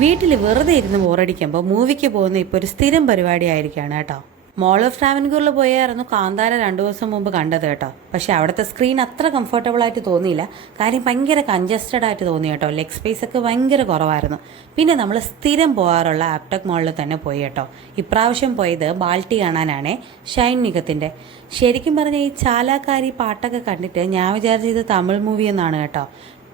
വീട്ടിൽ വെറുതെ ഇരുന്ന് ബോറടിക്കുമ്പോൾ മൂവിക്ക് പോകുന്ന ഇപ്പോൾ ഒരു സ്ഥിരം പരിപാടിയായിരിക്കുകയാണ് കേട്ടോ. മോൾ ഓഫ് ട്രാവൻകൂറിൽ പോയായിരുന്നു കാന്താര 2 ദിവസം മുമ്പ് കണ്ടത് കേട്ടോ. പക്ഷേ അവിടുത്തെ സ്ക്രീൻ അത്ര കംഫർട്ടബിൾ ആയിട്ട് തോന്നിയില്ല. കാര്യം ഭയങ്കര കൺജസ്റ്റഡ് ആയിട്ട് തോന്നി കേട്ടോ. ലെഗ് സ്പേസ് ഒക്കെ ഭയങ്കര കുറവായിരുന്നു. പിന്നെ നമ്മൾ സ്ഥിരം പോകാറുള്ള ആപ്ടെക് മോളിൽ തന്നെ പോയി കേട്ടോ. ഇപ്രാവശ്യം പോയത് ബാൾട്ടി കാണാനാണേ, ഷൈൻ നിഗത്തിൻ്റെ. ശരിക്കും പറഞ്ഞാൽ ഈ ചാലാക്കാരി പാട്ടൊക്കെ കണ്ടിട്ട് ഞാൻ വിചാരിച്ചത് തമിഴ് മൂവി എന്നാണ് കേട്ടോ.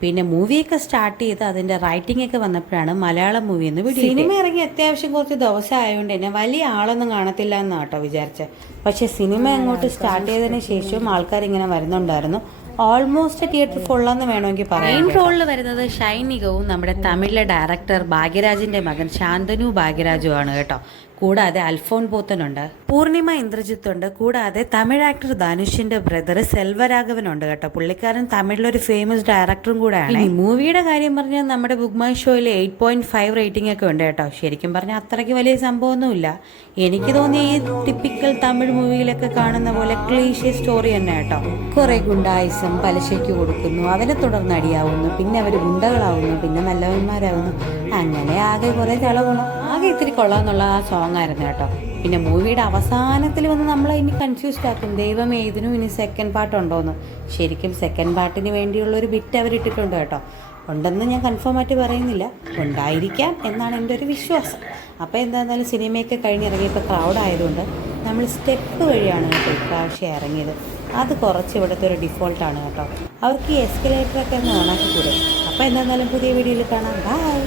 പിന്നെ മൂവിയൊക്കെ സ്റ്റാർട്ട് ചെയ്ത് അതിൻ്റെ റൈറ്റിംഗ് ഒക്കെ വന്നപ്പോഴാണ് മലയാളം മൂവി എന്ന് പിടി. സിനിമ ഇറങ്ങി അത്യാവശ്യം കുറച്ച് ദിവസം ആയതുകൊണ്ട് തന്നെ വലിയ ആളൊന്നും കാണത്തില്ല എന്നാണ് കേട്ടോ വിചാരിച്ചത്. പക്ഷേ സിനിമ അങ്ങോട്ട് സ്റ്റാർട്ട് ചെയ്തതിന് ശേഷം ആൾക്കാർ ഇങ്ങനെ വരുന്നുണ്ടായിരുന്നു. ഓൾമോസ്റ്റ് തിയേറ്റർ ഫുള്ളെന്ന് വേണമെങ്കിൽ പറയാം. മെയിൻ റോളിൽ വരുന്നത് ഷൈൻ നിഗവും നമ്മുടെ തമിഴിലെ ഡയറക്ടർ ഭാഗ്യരാജിൻ്റെ മകൻ ശാന്തനു ഭാഗ്യരാജുവാണ് കേട്ടോ. കൂടാതെ അൽഫോൺ പോത്തനുണ്ട്, പൂർണിമ ഇന്ദ്രജിത്തുണ്ട്, കൂടാതെ തമിഴ് ആക്ടർ ധനുഷിന്റെ ബ്രദർ സെൽവരാഘവനുണ്ട് കേട്ടോ. പുള്ളിക്കാരൻ തമിഴിലൊരു ഫേമസ് ഡയറക്ടറും കൂടെയാണ്. ഈ മൂവിയുടെ കാര്യം പറഞ്ഞാൽ നമ്മുടെ ബുക്ക് മൈ ഷോയിൽ 8.5 റേറ്റിംഗ് ഒക്കെ ഉണ്ട് കേട്ടോ. ശരിക്കും പറഞ്ഞാൽ അത്രയ്ക്ക് വലിയ സംഭവമൊന്നുമില്ല. എനിക്ക് തോന്നിയ ഈ ടിപ്പിക്കൽ തമിഴ് മൂവിയിലൊക്കെ കാണുന്ന പോലെ ക്ലീഷേ സ്റ്റോറി തന്നെ കേട്ടോ. കുറെ ഗുണ്ടായിസം പലിശയ്ക്ക് കൊടുക്കുന്നു, അതിനെ തുടർന്ന് അടിയാവുന്നു, പിന്നെ അവർ ഗുണ്ടകളാവുന്നു, പിന്നെ നല്ലവന്മാരാവുന്നു, അങ്ങനെ ആകെ കുറെ ചളവണം. ആകെ ഇത്തിരി കൊള്ളാന്നുള്ള ആ സോങ് ആയിരുന്നു കേട്ടോ. പിന്നെ മൂവിയുടെ അവസാനത്തിൽ വന്ന് നമ്മളെ ഇനി കൺഫ്യൂസ്ഡ് ആക്കും, ദൈവമേ ഇതിനും ഇനി സെക്കൻഡ് പാർട്ട് ഉണ്ടോയെന്ന്. ശരിക്കും സെക്കൻഡ് പാർട്ടിന് വേണ്ടിയുള്ളൊരു ബിറ്റ് അവരിട്ടിട്ടുണ്ട് കേട്ടോ. ഉണ്ടെന്ന് ഞാൻ കൺഫേം ആയിട്ട് പറയുന്നില്ല, ഉണ്ടായിരിക്കാം എന്നാണ് എൻ്റെ ഒരു വിശ്വാസം. അപ്പോൾ എന്തായിരുന്നാലും സിനിമയൊക്കെ കഴിഞ്ഞിറങ്ങിയപ്പോൾ ക്രൗഡ് ആയതുകൊണ്ട് നമ്മൾ സ്റ്റെപ്പ് വഴിയാണ് കേട്ടോ ഇപ്രാവശ്യം ഇറങ്ങിയത്. അത് കുറച്ച് ഇവിടുത്തെ ഒരു ഡിഫോൾട്ടാണ് കേട്ടോ. അവർക്ക് ഈ എസ്കലേറ്ററൊക്കെ ഒന്ന് ഓണാക്കി കൂടെ. അപ്പോൾ എന്തായിരുന്നാലും പുതിയ വീഡിയോയിൽ കാണാം. ബൈ.